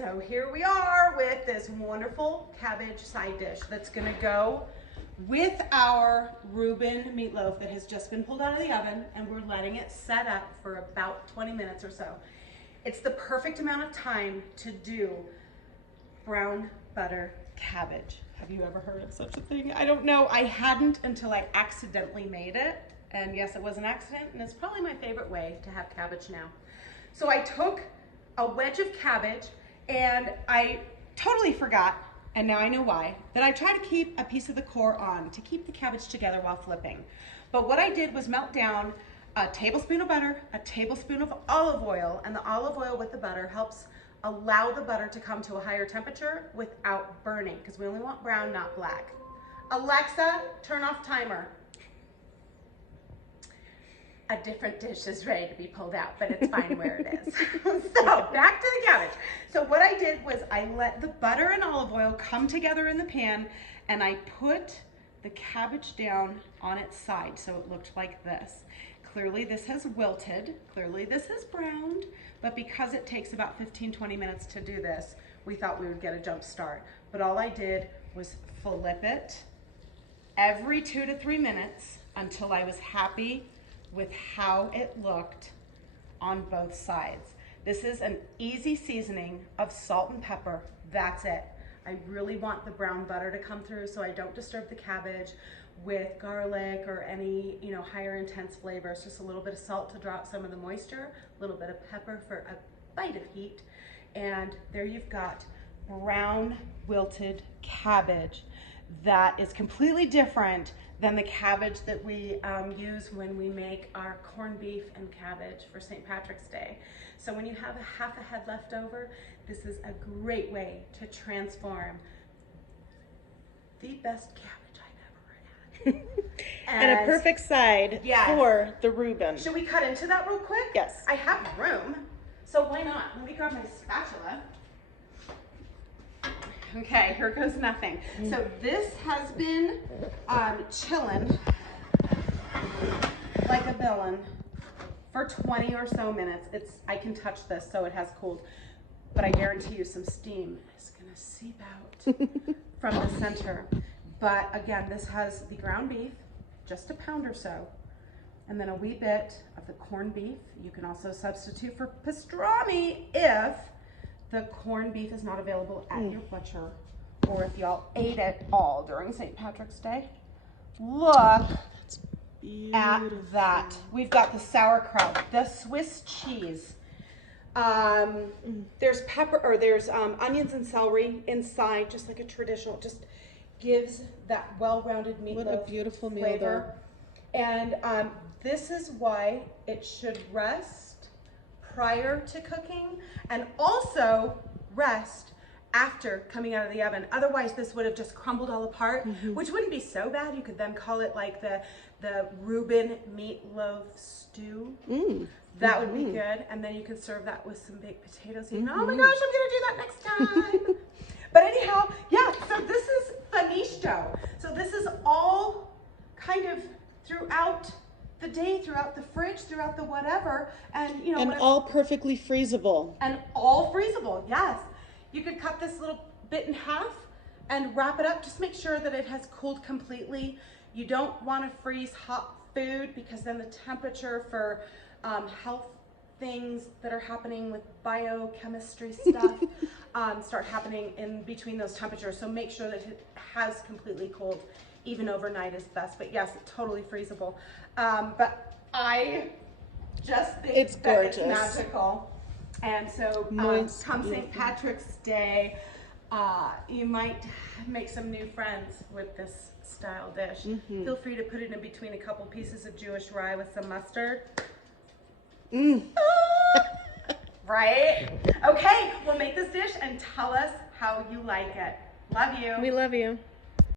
So here we are with this wonderful cabbage side dish that's gonna go with our Reuben meatloaf that has just been pulled out of the oven, and we're letting it set up for about 20 minutes or so. It's the perfect amount of time to do brown butter cabbage. Have you ever heard of such a thing? I don't know. I hadn't until I accidentally made it. And yes, it was an accident, and it's probably my favorite way to have cabbage now. So I took a wedge of cabbage, and I totally forgot, and now I know why, that I try to keep a piece of the core on to keep the cabbage together while flipping. But what I did was melt down a tablespoon of butter, a tablespoon of olive oil, and the olive oil with the butter helps allow the butter to come to a higher temperature without burning, because we only want brown, not black. Alexa, turn off timer. A different dish is ready to be pulled out, but it's fine where it is. So back to the cabbage. So what I did was I let the butter and olive oil come together in the pan, and I put the cabbage down on its side so it looked like this. Clearly this has wilted, clearly this has browned, but because it takes about 15-20 minutes to do this, we thought we would get a jump start. But all I did was flip it every 2 to 3 minutes until I was happy with how it looked on both sides. This is an easy seasoning of salt and pepper. That's it. I really want the brown butter to come through so I don't disturb the cabbage with garlic or any, higher intense flavors. Just a little bit of salt to draw out some of the moisture, a little bit of pepper for a bite of heat. And there you've got brown wilted cabbage that is completely different than the cabbage that we use when we make our corned beef and cabbage for St. Patrick's Day. So when you have a half a head left over, this is a great way to transform the best cabbage I've ever had. And a perfect side for the Reuben. Should we cut into that real quick? Yes. I have room, so why not? Let me grab my spatula. Okay, here goes nothing. So this has been chilling like a villain for 20 or so minutes. I can touch this, so it has cooled, but I guarantee you some steam is gonna seep out from the center. But again, this has the ground beef, just a pound or so, and then a wee bit of the corned beef. You can also substitute for pastrami if the corned beef is not available at your butcher, or if y'all ate it all during St. Patrick's Day. Look at that. We've got the sauerkraut, the Swiss cheese. There's pepper, or there's onions and celery inside, just like a traditional, just gives that well-rounded meatloaf. What a beautiful meal flavor. And this is why it should rest prior to cooking, and also rest after coming out of the oven. Otherwise this would have just crumbled all apart, which wouldn't be so bad. You could then call it like the Reuben meatloaf stew. That would be good. And then you could serve that with some baked potatoes. Oh my gosh, I'm gonna do that next time. But anyhow, yeah, so this is fanish dough. So this is all kind of throughout the day, throughout the fridge, throughout the whatever, and and all perfectly freezable. And all freezable, yes. You could cut this little bit in half and wrap it up. Just make sure that it has cooled completely. You don't want to freeze hot food, because then the temperature for health things that are happening with biochemistry stuff start happening in between those temperatures. So make sure that it has completely cooled. Even overnight is best, but yes, totally freezable. But I just think it's gorgeous. It's magical. And so come St. Patrick's Day, you might make some new friends with this style dish. Feel free to put it in between a couple pieces of Jewish rye with some mustard. Right? Okay, we'll make this dish and tell us how you like it. Love you. We love you.